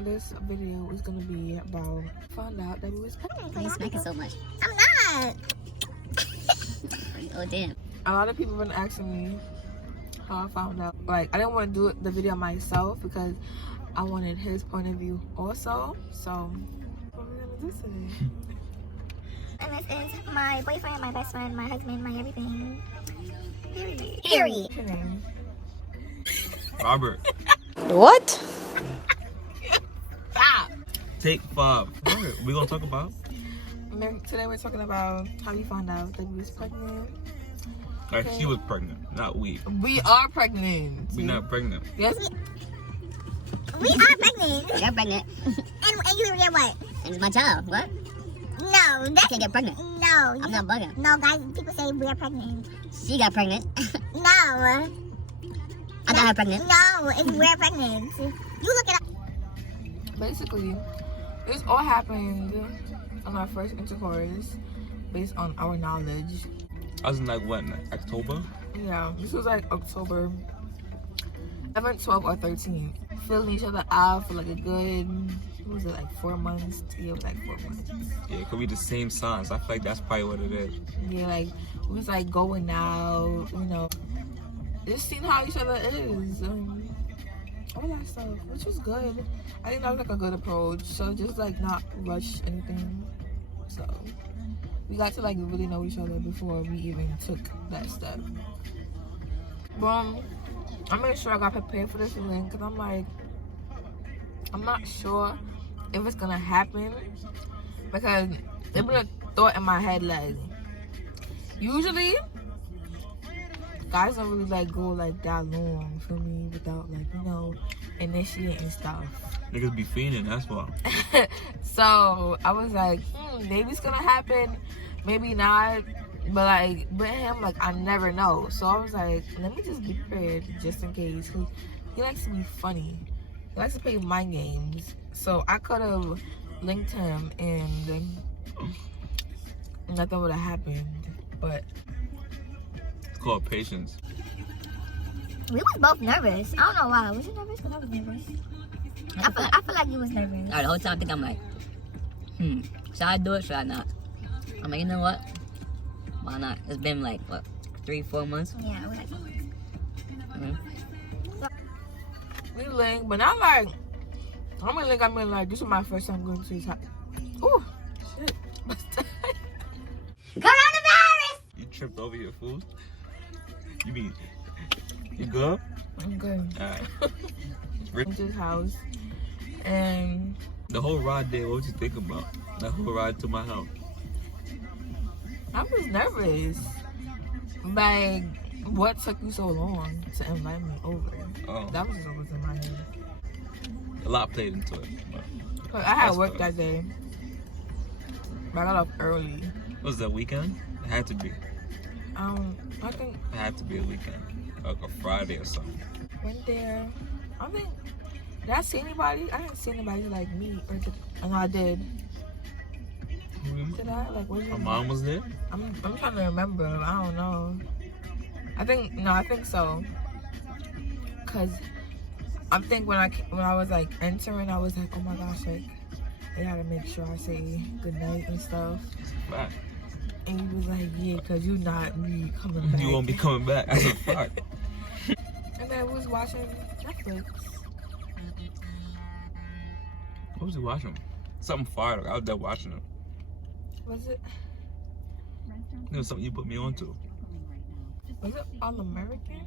this video is gonna be about found out that we was pregnant. Why are you smacking so much? I'm not. Oh damn. A lot of people been asking me how I found out. Like, I didn't want to do the video myself because I wanted his point of view also. So what are we gonna do today? And this is my boyfriend, my best friend, my husband, my everything. Period. What's your name? Robert. What? Stop. Take 5. Robert, we gonna talk about? Today we're talking about how we found out that we was pregnant. Like, she was pregnant, not we. We are pregnant. We not pregnant. Yes. We are pregnant. You're pregnant. And you get what? And it's my child. What? No, I that's can't get pregnant. no. I'm not bugging. No, guys, people say we're pregnant. She got pregnant. No. I got her pregnant. No, it's we're pregnant. You look it up. Basically, this all happened on our first intercourse based on our knowledge. I was in like, what, October? Yeah, this was like October 11, 12, or 13. Feeling each other out for like a good, what was it, like 4 months? Yeah, it was like 4 months. Yeah, it could be the same signs. I feel like that's probably what it is. Yeah, like we was like going out, you know, just seeing how each other is. All that stuff, which was good. I think that was like a good approach. So just like not rush anything. So we got to like really know each other before we even took that step. I made sure I got prepared for this feeling because I'm like, I'm not sure if it's gonna happen because it been a thought in my head like, usually guys don't really like go like that long for me without like, you know, initiating stuff. Niggas be fiending, that's why. So I was like, maybe it's gonna happen, maybe not. But like with him, like I never know. So I was like, let me just be prepared just in case. He likes to be funny. He likes to play mind games. So I could have linked him and nothing would have happened. But It's called patience. We was both nervous. I don't know why. Was you nervous? Because I was nervous. I feel like you was nervous. Alright, the whole time I think I'm like, should I do it? Should I not? I'm like, you know what? Why not? It's been like, what, 3-4 months? Yeah, it was like 4 months. we linked, but not like, I'm gonna link, I mean like, this is my first time going to his house. Ooh, shit. Coronavirus! You tripped over your food? You mean, you good? I'm good. Alright. Went to his house, and The whole ride there, what would you think about? That whole ride to my house. I was nervous. Like, what took you so long to invite me over? Oh, That was just what was in my head. a lot played into it. Cause I had That's work good. that day, but I got up early. Was that weekend? It had to be. I think It had to be a weekend. Like a Friday or something. went there. I think, did I see anybody? I didn't see anybody like me. Or no, I did. Did I? Like, what did My mom was there? I'm trying to remember. I don't know. I think so. Cause I think when I was like entering, I was like, oh my gosh, like I gotta make sure I say good night and stuff. Right. And he was like, yeah, cause you not me coming back. You won't be coming back. That's a fact. And then we was watching Netflix. What was you watching? Something fire. I was there watching it. Was it It was something you put me on to. All American?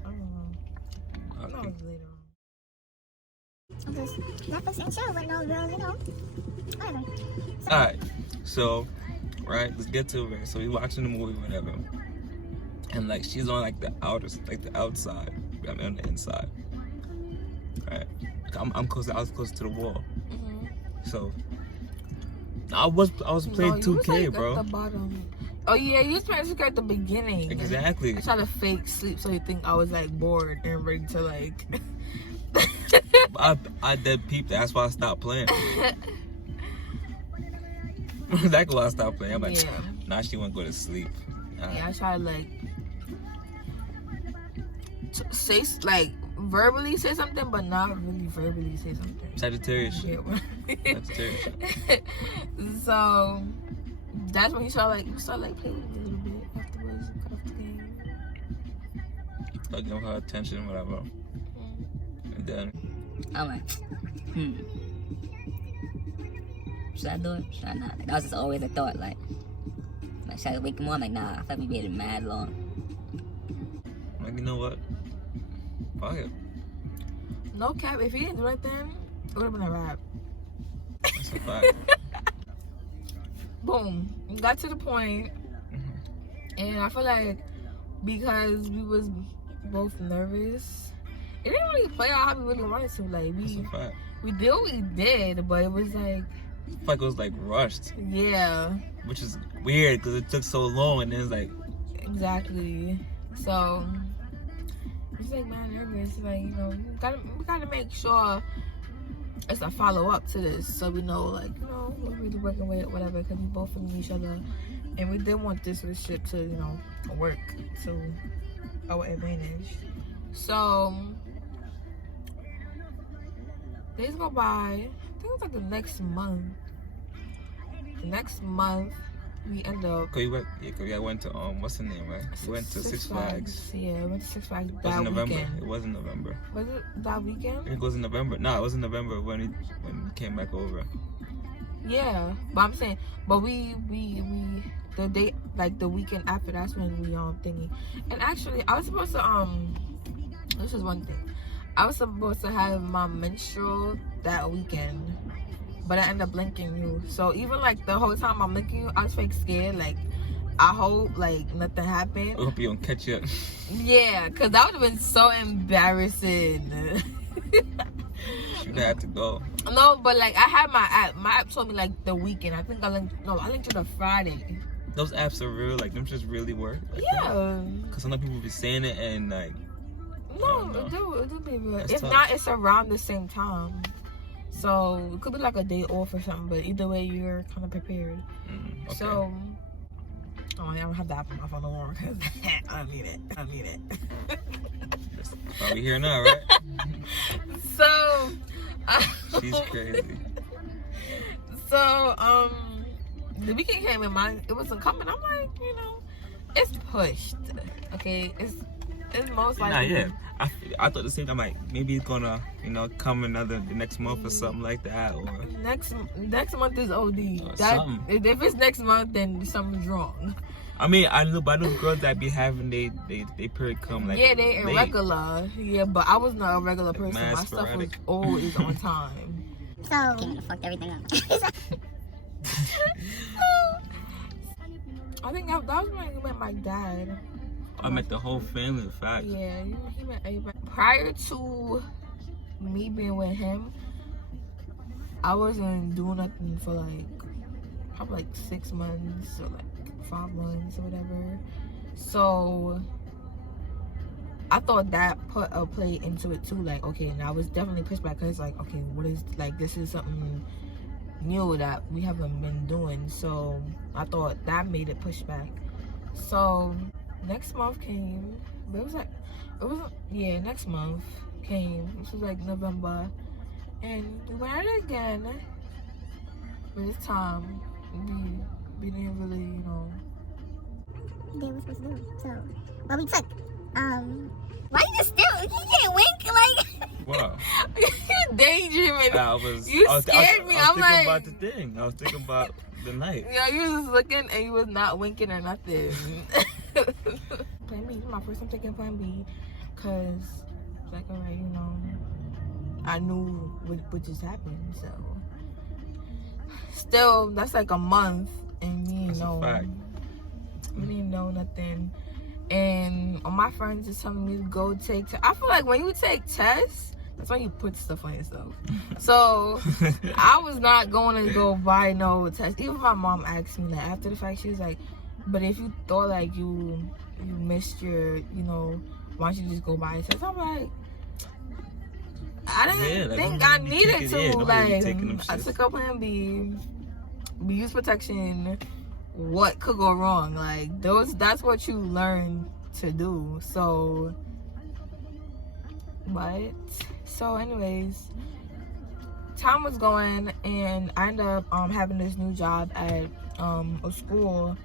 I don't know. I know it was later on. Just Netflix and chill with no real, you know, whatever. Alright, so, right, let's get to it. So, we watching the movie, whatever. And, like, she's on, like, the outside. I'm on the inside. Right? I was close to the wall. Mm-hmm. So, I was playing 2K, like bro. At the bottom. Oh yeah, you was playing 2K at the beginning. Exactly. I tried to fake sleep so you think I was like bored and ready to like. I dead peeped. That's why I stopped playing. That's why I stopped playing. I'm like, Yeah. now she want to go to sleep. Yeah, I tried to like say like verbally say something, but not really verbally say something. Sagittarius shit. Yeah. Sagittarius shit. So that's when he started playing with me a little bit afterwards. Cut off the game. Like, give her attention, whatever. And then I'm like, should I do it? Should I not? Like, that was just always a thought. Like should I wake him up? Like, nah, I feel like we waited mad long. like, you know what? Fuck it. No cap. If he didn't do it then, it would have been a wrap. That's a fact. Boom. Got to the point, and I feel like because we was both nervous, it didn't really play out how we really wanted to. Like That's a fact. we did what we did, but it was like, I feel like it was like rushed, yeah, which is weird because it took so long, and then it's like, exactly. So it's like, man, nervous. Like, you know, we gotta make sure it's a follow up to this, so we know, like, you know, what we're working with, whatever, because we both know each other, and we did want this relationship to, you know, work to our advantage. So days go by. I think it was like the next month. The next month, we end up. cause I went to what's the name, right? We went to Six Flags. Yeah, we went to Six Flags It was that in November. weekend. It was in November. Was it that weekend? I think it was in November. No, it was in November when we came back over. Yeah, but I'm saying, but we the day, like the weekend after, that's when we thingy. And actually, I was supposed to this is one thing. I was supposed to have my menstrual that weekend, but I ended up linking you. So even like the whole time I'm linking you, I was fake scared. Like, I hope like nothing happened. I hope you don't catch it. Yeah, cause that would have been so embarrassing. You had to go. No, but like I had my app. My app told me like the weekend. I think I linked you the Friday. Those apps are real. Like, them just really work. Like, Yeah. Because some people be saying it and like. No, no. it do be real. That's If tough. not, it's around the same time. So it could be like a day off or something. But either way, you're kind of prepared. Okay. So, I don't have the app on my phone no more because I don't need it. That's why we here now, right? So, She's crazy. So, the weekend came in mind. It wasn't coming. I'm like, you know, it's pushed. Okay, it's most likely. Nah, yeah. I thought the same time, like, maybe it's gonna, you know, come the next month or something like that, or Next month is OD. Or That something. if it's next month, then something's wrong. I mean, I know girls that be having they period come like Yeah, they late. irregular. Yeah, but I was not a regular person. Mad My stuff was sporadic. always on time. So, Came and fucked everything up. I think that was when you met my dad. I met the whole family, in fact. Yeah, he met everybody. Prior to me being with him, I wasn't doing nothing for like probably like 6 months or like 5 months or whatever. So I thought that put a play into it too. Like, okay, and I was definitely pushed back because like, okay, what is, like, this is something new that we haven't been doing. So I thought that made it push back. So next month came, but next month came, which was like November, and we went at it again. But this time, we didn't really, you know. they were supposed to do. So, what we took. Why you just still? You can't wink like. Wow. You're daydreaming. You I was scared me. I was I'm thinking like, about the thing. I was thinking about the night. yo, you was just looking and you was not winking or nothing. Plan B, my first time taking Plan B, cause it's like, alright, you know, I knew what just happened, so. Still, that's like a month, and we didn't That's a know. fact. We didn't know nothing. And all my friends just telling me to go take tests. I feel like when you take tests, that's when you put stuff on yourself. So I was not going to go buy no test. Even my mom asked me that after the fact. She was like, but if you thought like you missed your, you know, why don't you just go buy a test? I'm like, I didn't think I needed to. Like, I took a Plan B. We use protection. What could go wrong? Like, that's what you learn to do. So But so anyways, time was going and I ended up having this new job at a school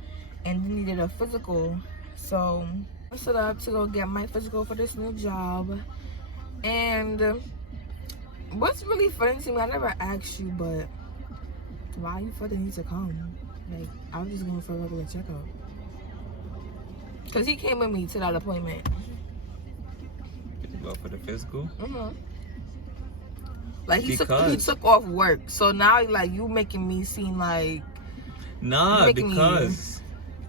and they needed a physical. So I set up to go get my physical for this new job. And what's really funny to me, I never asked you, but why you felt the need to come? Like, I was just going for a regular checkup. Because he came with me to that appointment. You go for the physical? Mm-hmm. Like, he took off work. So now, like, you making me seem like... Nah, because...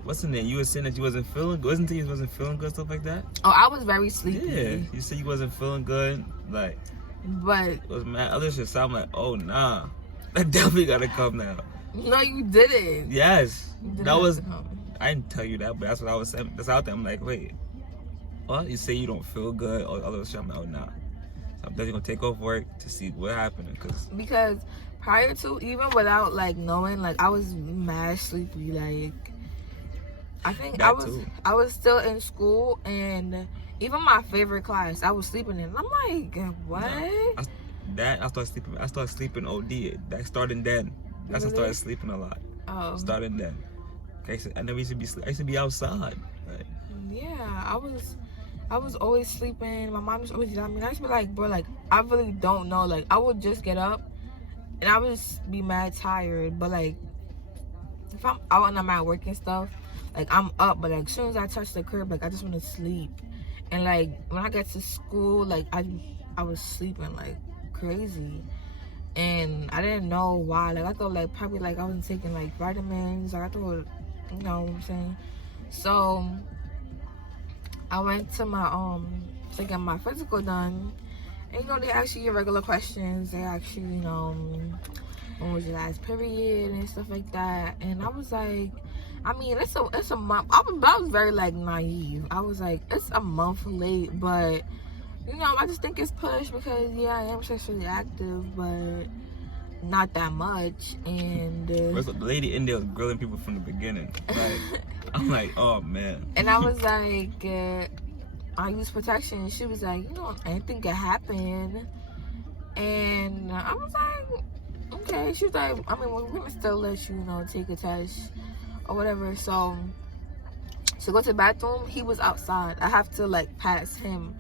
What's the name? You were saying that you wasn't feeling good. Wasn't it you wasn't feeling good, stuff like that? Oh, I was very sleepy. Yeah. You said you wasn't feeling good. Like... But... It was mad. Other shit, so I'm like, oh, nah. I definitely gotta come now. No, you didn't. Yes. You That was... didn't. I didn't tell you that, but that's what I was saying. That's out there. I'm like, wait, what? You say you don't feel good or other shit? I'm like, oh, nah. So I'm definitely gonna take off work to see what happened. Because prior to, even without like knowing, like I was mad sleepy. Like I think I was still in school, and even my favorite class, I was sleeping in. I'm like, what? I started sleeping OD. That starting then. That's when I started sleeping a lot. Oh. Starting then. I never used to be. I used to be outside. Like, yeah, I was always sleeping. My mom was always yelling at me. I used to be like, bro, like I really don't know. Like I would just get up, and I would just be mad tired. But like, if I'm out and I'm at work and stuff, like I'm up. But like, as soon as I touch the curb, like I just want to sleep. And like when I get to school, like I was sleeping like crazy. And I didn't know why. Like I thought like probably like I wasn't taking like vitamins. Like I thought, you know what I'm saying? So I went to my to get my physical done. And you know, they ask you your regular questions. They ask you, you know, when was your last period and stuff like that. And I was like, I mean, it's a month. I was very like naive. I was like, it's a month late, but you know, I just think it's pushed because yeah, I am sexually active, but not that much. And the lady in there was grilling people from the beginning. Like, I'm like, oh man. And I was like, I use protection. And she was like, you know, anything could happen. And I was like, okay. She was like, I mean, we're gonna still let you, you know, take a test or whatever. So to go to the bathroom, he was outside. I have to like pass him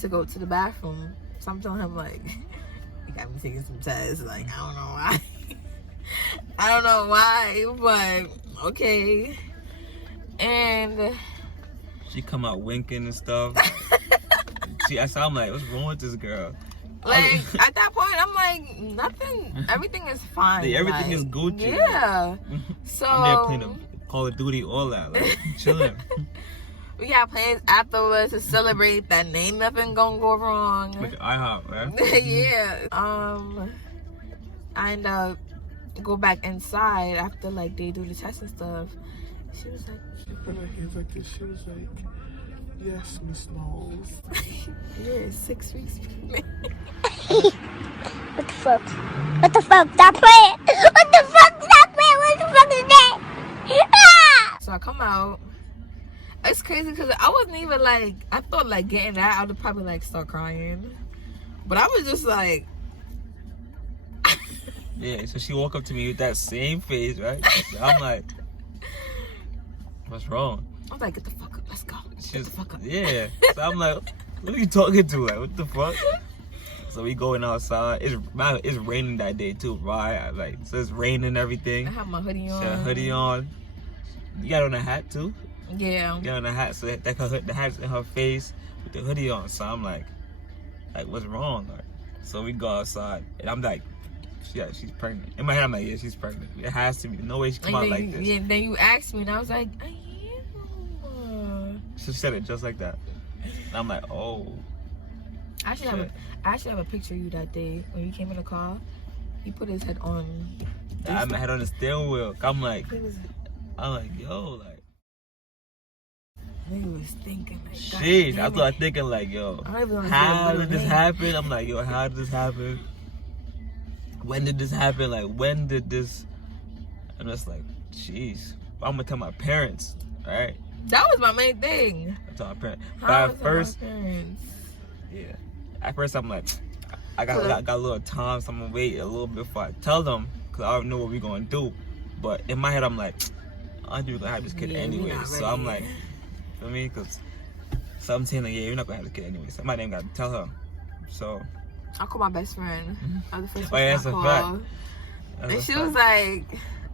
to go to the bathroom. So I'm telling him like, you got me taking some tests. Like, I don't know why. I don't know why, but okay. And she come out winking and stuff. I'm like, what's wrong with this girl? Like at that point, I'm like, nothing. Everything is fine. Yeah, everything like, is Gucci. Yeah. So I'm there playing Call of Duty, all that, like chilling. We got plans afterwards to celebrate that ain't nothing gonna go wrong. Like IHOP, right? Yeah. I end up go back inside after like they do the test and stuff. She was like, she put her hands like this. She was like, yes, Miss Knowles. yeah, 6 weeks pregnant. What the fuck? What the fuck? Stop playing! What the fuck? Stop playing! What the fuck is that? Ah! So I come out. It's crazy because I wasn't even like, I thought like getting that, I would probably like start crying. But I was just like. Yeah, so she walked up to me with that same face, right? So I'm like, what's wrong? I was like, get the fuck up, let's go. Get the fuck up. Yeah. So I'm like, what are you talking to? Like, what the fuck? So we going outside. It's raining that day too, right? Like, so it's raining and everything. I have my hoodie on. She had a hoodie on. You got on a hat too? Yeah. You got on a hat, so that the hat's in her face with the hoodie on. So I'm like, what's wrong? Like, so we go outside, and I'm like, yeah, she's pregnant. In my head, I'm like, yeah, she's pregnant. It has to be. No way she come out like this. Yeah, then you asked me, and I was like, I am. She said it just like that. And I'm like, oh. I actually have a picture of you that day when you came in the car. He put his head on. I had my head on the steering wheel. I'm like, yo, like. Nigga was thinking like, sheesh, I was thinking like, yo, how did this happen? I'm like, yo, how did this happen? When did this happen? Like, when did this? I'm just like, jeez. I'm gonna tell my parents, all right? That was my main thing. I told my parents. How But at first, my parents? yeah. at first I'm like, I got a little time, so I'm gonna wait a little bit before I tell them, because I already know what we're gonna do. But in my head, I'm like, I'm gonna have this kid anyway. So I'm like, for me, because 17, like, yeah, you're not gonna have this kid anyway. So I might even gotta tell her. So I called my best friend. I was the first oh yeah, that's person a I fact. called. That's And a she fact. was like,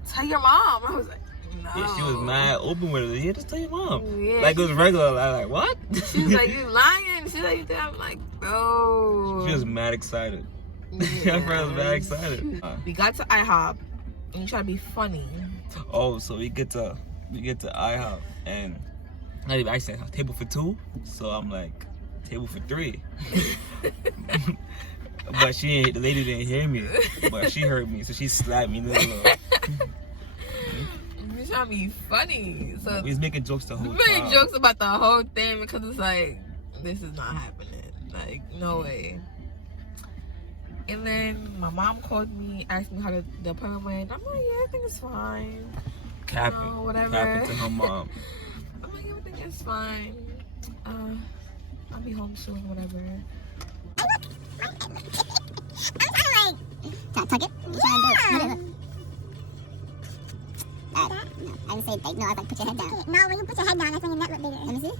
tell your mom. I was like, no. Yeah, she was mad open with it. Yeah, just tell your mom. Yeah, Like it was regular. Like what? She was like, you lying. She's like, I'm like, bro. She was mad excited. Yeah. My friend was mad excited. We got to IHOP and you try to be funny. Oh, so we get to IHOP and I said table for 2, so I'm like table for 3. But the lady didn't hear me, but she heard me, so she slapped me. You trying to be funny. So We was making jokes the whole we time. made jokes about the whole thing because it's like, this is not happening. Like, no way. And then my mom called me, asked me how the appointment went. I'm like, yeah, I think it's fine. Capping, You know, whatever. capping to her mom. I'm like, everything is fine. I'll be home soon, whatever. Tuck it. You trying to do it? No, I didn't say fake. No, I was like, put your head down. No, when you put your head down, that's when your neck look bigger. Let me see.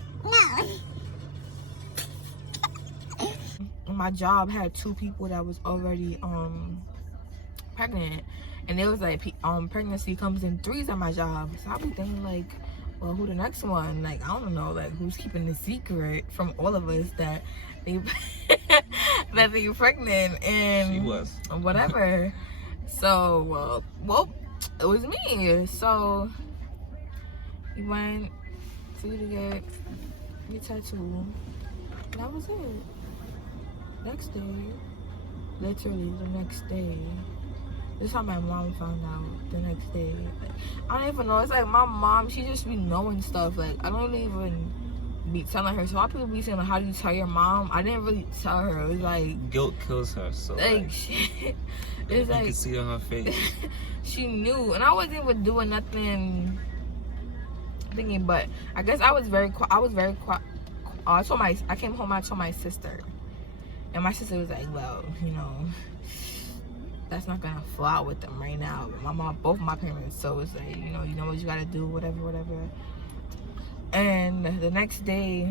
No. My job had 2 people that was already pregnant, and it was like pregnancy comes in 3s at my job. So I be thinking like, well, who the next one? Like, I don't know, like who's keeping the secret from all of us that they that they're pregnant and She was. whatever. So well, it was me. So we went to get tattoo. That was it. Next day, literally the next day. This is how my mom found out. The next day, like, I don't even know. It's like my mom, she just be knowing stuff. Like I don't even be telling her. So a lot of people be saying, like, how do you tell your mom? I didn't really tell her. It was like Guilt kills her. So like shit. It's you like can see it on her face. she knew, and I wasn't even doing nothing. Thinking, but I guess I was very quiet. I came home. I told my sister, and my sister was like, "Well, you know, that's not gonna fly with them right now." But my mom, both my parents, so it's like, you know what you gotta do, whatever. And the next day,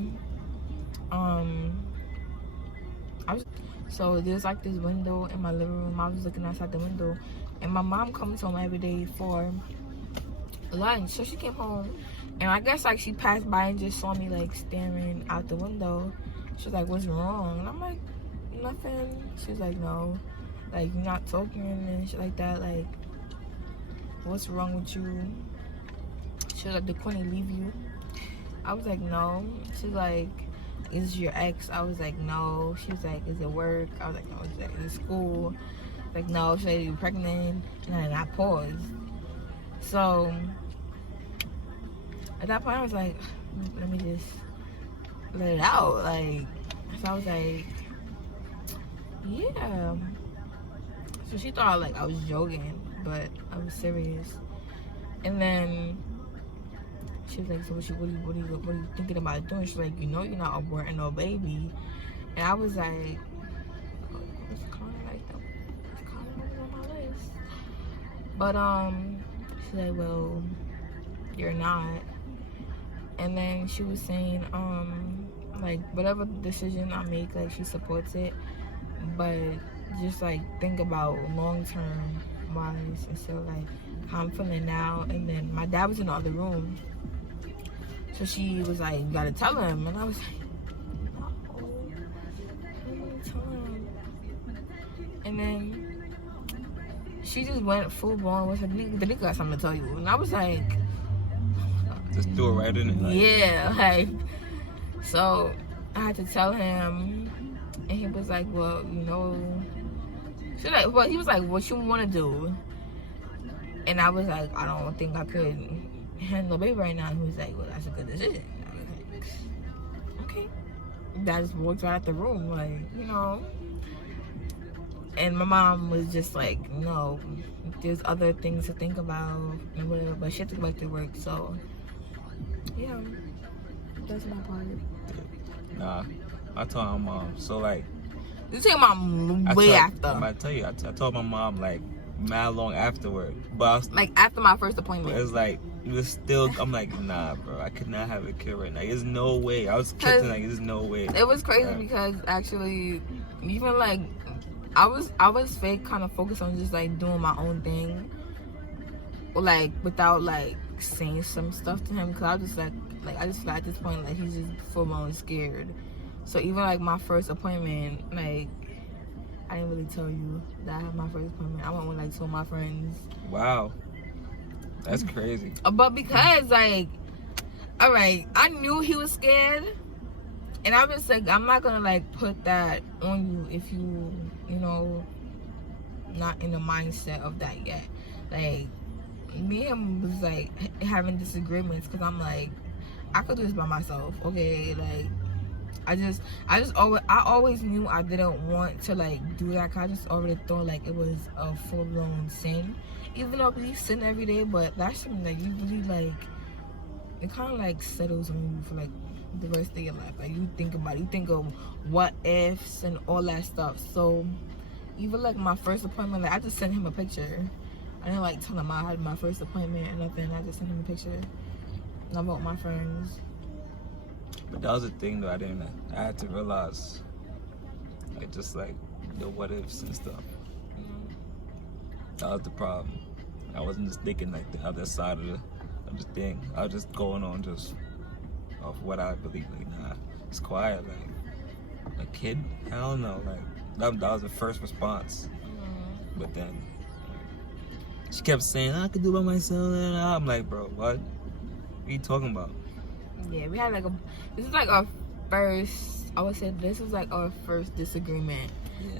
so there's like this window in my living room. I was looking outside the window, and my mom comes home every day for lunch. So she came home, and I guess like she passed by and just saw me like staring out the window. She was like, "What's wrong?" And I'm like, "Nothing." She was like, "No, like you're not talking and shit like that. Like, what's wrong with you?" She was like, "Did Courtney leave you?" I was like, "No." She's like, "Is it your ex?" I was like, "No." She was like, "Is it work?" I was like, "No." She's like, "Is it school?" Like, "No." She's like, "You're pregnant?" And then I paused. So at that point I was like, let me just let it out. Like, so I was like, yeah. So she thought like I was joking, but I was serious. And then she was like, "So what are you thinking about doing?" She's like, "You're not aborting no baby." And I was like, oh, it's kind of like that. It's kind of on my list. But she's like, "Well, you're not." And then she was saying, like whatever decision I make, like she supports it, but just like think about long term wise. And so like how I'm feeling now. And then my dad was in the other room, so she was like, "You gotta tell him." And I was like, "No, I don't want to tell him." And then she just went full blown with her. Daneika got something to tell you. And I was like, Just threw it right in it. Like, yeah, like, so I had to tell him, and he was like, "Well, she's like, well, he was like, what you want to do?" And I was like, "I don't think I could handle the baby right now." And he was like, "Well, that's a good decision." I was like, okay. I just walked right out the room, like, and my mom was just like, "No, there's other things to think about and whatever," but she had to go back to work, so yeah, that's my part. Nah, I told her mom. So like, You take my way after. I'm about to tell you, I told my mom like mad long afterward, but I was, Like after my first but appointment. it's like it was still. I'm like, nah, bro, I could not have a kid right now. There's no way. I was kidding, like, there's no way. It was crazy Right. because actually, even like, I was fake kind of focused on just like doing my own thing, like without like saying some stuff to him, because I was just like I just feel at this point like he's just full blown scared. So even like my first appointment, like I didn't really tell you that I had my first appointment. I went with like two of my friends. Wow, that's crazy. But because like, all right, I knew he was scared, and I was like, I'm not gonna like put that on you if you know, not in the mindset of that yet. Like me and him was like having disagreements because I'm like, I could do this by myself, okay? Like I always knew I didn't want to like do that, 'cause I just already thought like it was a full-blown sin, even though we sin every day. But that's something that you really like, it kind of like settles on you for like the rest of your life. Like you think about it, you think of what ifs and all that stuff. So even like my first appointment, like I just sent him a picture. I didn't like tell him I had my first appointment and nothing. I just sent him a picture. And I'm with my friends. But that was the thing though. I had to realize, like, just like the what ifs and stuff. You know? That was the problem. I wasn't just thinking like the other side of the thing. I was just going on just off what I believe. Like, nah, it's quiet. Like a kid, hell no. Like that was the first response. But then she kept saying I could do it by myself. And I'm like, bro, what are you talking about? Yeah, we had like this is like our first, I would say this was like our first disagreement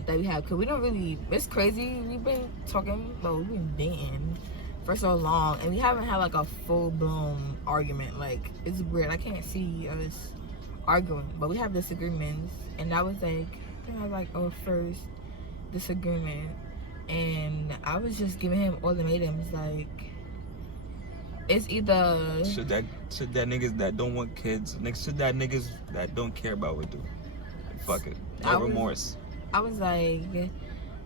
that we had, because we don't really, it's crazy, we've been talking, well, we've been dating for so long and we haven't had like a full-blown argument. Like it's weird, I can't see us arguing, but we have disagreements, and that was like, I think that was like our first disagreement, and I was just giving him ultimatums like, it's either should that niggas that don't want kids, should that niggas that don't care about what do. Like, fuck it. No remorse. I was like,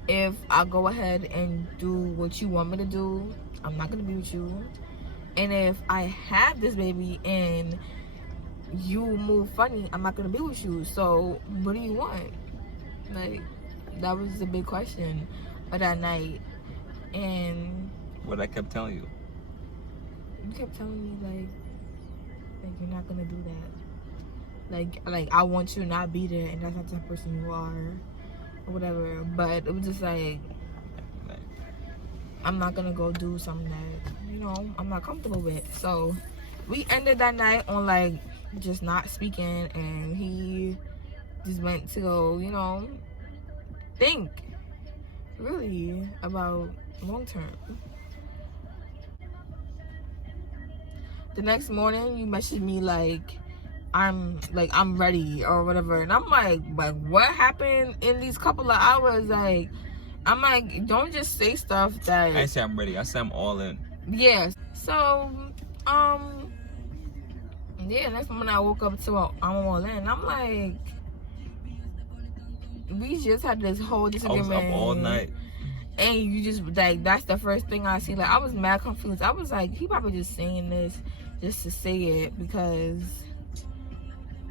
if I go ahead and do what you want me to do, I'm not gonna be with you. And if I have this baby and you move funny, I'm not gonna be with you. So what do you want? Like, that was the big question of that night. And what I kept telling you. You kept telling me like you're not gonna do that. Like I want you to not be there, and that's not the type of person you are, or whatever. But it was just like, I'm not gonna go do something that I'm not comfortable with. So we ended that night on like just not speaking, and he just went to go think really about long term. The next morning you messaged me like I'm ready or whatever, and I'm like what happened in these couple of hours? Like I'm like, don't just say stuff that I didn't say I'm ready, I said I'm all in. Yes. So yeah, next morning I woke up to I'm all in. I'm like, we just had this whole disagreement. I was up all night. And you just like, that's the first thing I see. Like I was mad confused. I was like, he probably just saying this just to say it, because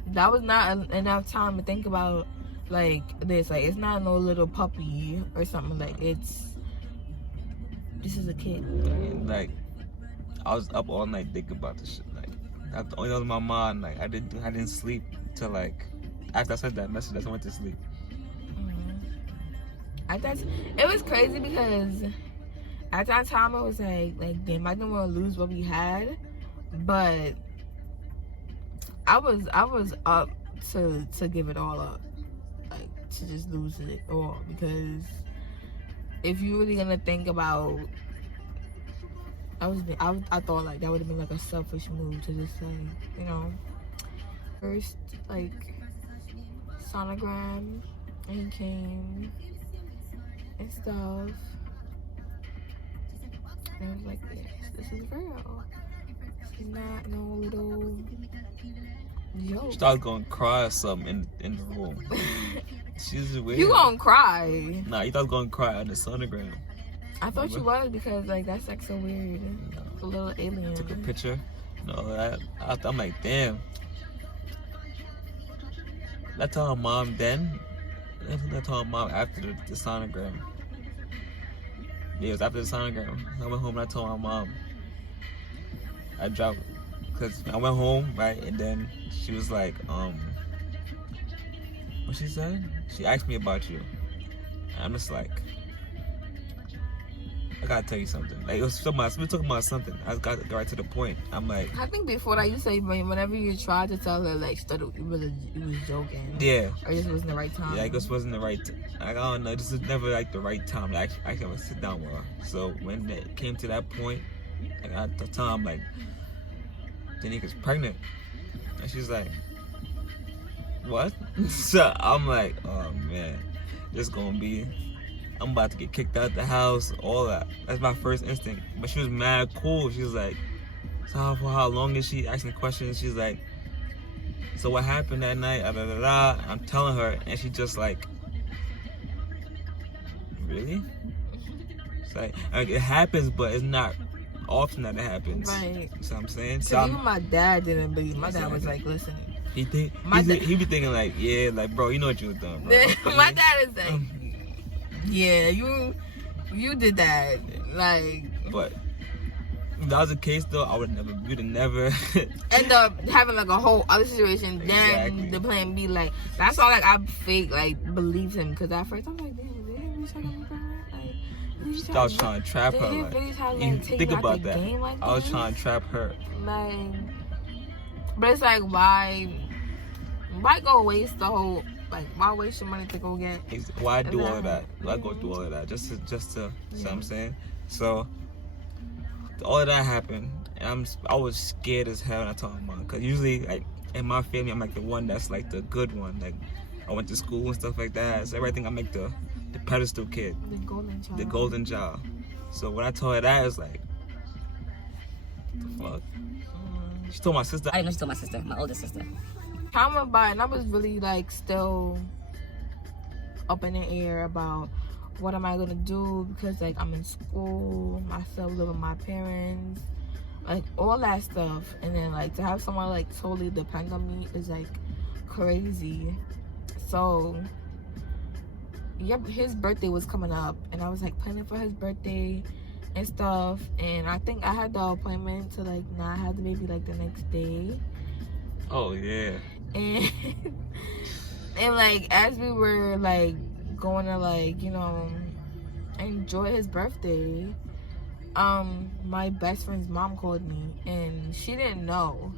that was not enough time to think about like this. Like it's not no little puppy or something. Like this is a kid. And, like I was up all night thinking about this shit. Like that's only on my mind. Like I didn't sleep till like after I sent that message. That's when I went to sleep. It was crazy because at that time I was like damn, I didn't want to lose what we had, but I was up to give it all up, like to just lose it all, because if you really gonna think about, I thought like that would have been like a selfish move to just say, first like sonogram, and he came and stuff, and I was like, yes, this is real. This is not no little Yo. She thought I was gonna cry or something in the room. She's weird. You gonna cry? Nah, you thought I was gonna cry on the sonogram. I thought you was because like that's like so weird. A little alien. Took a picture and all that. I'm like, damn. I told her mom then. I told her mom after the sonogram. Yeah, it was after the sonogram. I went home and I told my mom. I dropped, because I went home, right, and then she was like, what she said? She asked me about you. And I'm just like, I gotta tell you something. Like, we were talking about something. I just got to go right to the point. I'm like, I think before that you say whenever you tried to tell her like you was joking. yeah. Or just wasn't the right time. Yeah, I guess wasn't the right. I don't know. This is never like the right time to actually sit down with her. So when it came to that point, like at the time, like Daneika's pregnant, and she's like, "What?" So I'm like, "Oh man, this gonna be. I'm about to get kicked out the house. All that. That's my first instinct." But she was mad cool. She was like, "So for how long is she?" Asking questions. She's like, "So what happened that night?" I'm telling her, and she just like, really? It's like it happens, but it's not often that it happens. Right. You know what I'm saying? So even my dad didn't believe. My dad was like, listen. He be thinking like, yeah, like bro, you know what you was doing, bro. My dad is like, yeah, you did that, like. But if that was the case though, we'd have never end up having like a whole other situation. Then Exactly. the plan B, like that's all. Like I fake like believed him because at first I'm like, damn, is they really trying to be like, I was trying to trap her. Did he Like, really try to you like take think you out about the that. game like I was this? trying to trap her. Like, but it's like why go waste the whole like why waste your money to go get Why do all of that? Why go through all of that? Just to see what I'm saying? So all of that happened, and I was scared as hell when I told my mom, because usually like in my family I'm like the one that's like the good one. Like I went to school and stuff like that, so everything I'm like the pedestal kid, the golden child. So when I told her that, it was like, what the fuck? She told my sister. I didn't know she told my sister, my older sister. Time went by and I was really like still up in the air about what am I gonna do, because like I'm in school, I still live with my parents, like all that stuff. And then like to have someone like totally depend on me is like crazy. So yeah, his birthday was coming up and I was like planning for his birthday and stuff, and I think I had the appointment to like not have the baby like the next day. Oh yeah. And like as we were like going to like, you know, enjoy his birthday, my best friend's mom called me and she didn't know,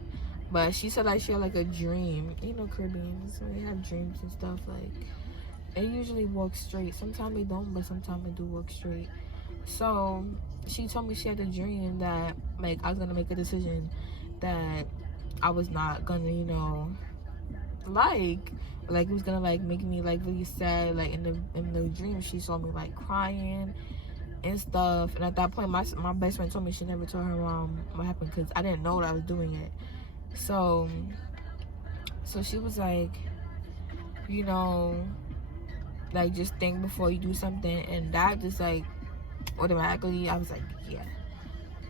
but she said like she had like a dream. You know, Caribbeans, when they have dreams and stuff, like they usually walk straight. Sometimes they don't, but sometimes they do walk straight. So she told me she had a dream that like I was gonna make a decision that I was not gonna, you know, like it was gonna like make me like really sad. Like in the dream she saw me like crying and stuff, and at that point my best friend told me she never told her mom what happened because I didn't know that I was doing it. So she was like, you know, like just think before you do something, and that just like automatically I was like, yeah,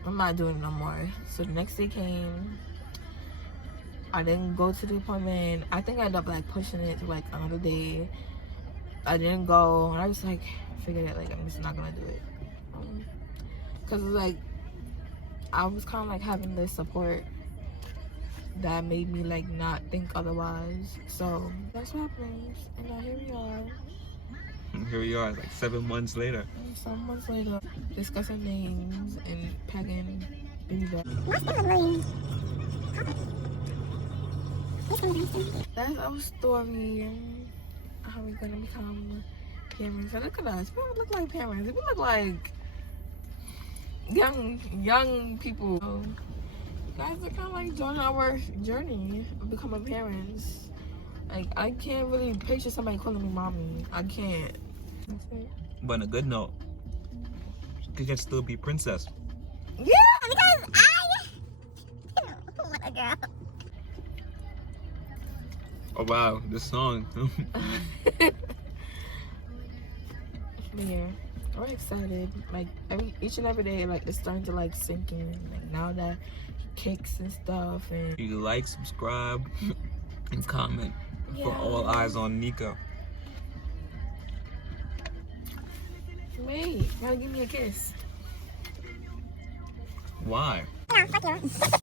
I'm not doing it no more. So the next day came, I didn't go to the appointment. I think I ended up like pushing it to like another day. I didn't go, and I just like figured it, like I'm just not gonna do it, because like I was kind of like having this support that made me like not think otherwise. So that's what happens, and now here we are. And here we are, like 7 months later. 7 months later, discussing names and packing baby bags. That's our story. How we gonna become parents? And look at us. We don't look like parents. We look like young people. So, you guys are kind of like joining our journey of becoming parents. Like I can't really picture somebody calling me mommy. I can't. That's it. But on a good note, you can still be princess. Yeah, because I want a girl. Oh wow, this song. But yeah, I'm excited. Like each and every day, like it's starting to like sink in. Like now that he kicks and stuff, and You like, subscribe, and comment for Yeah. all eyes on Nika. wait, gotta give me a kiss. Why? No, fuck you.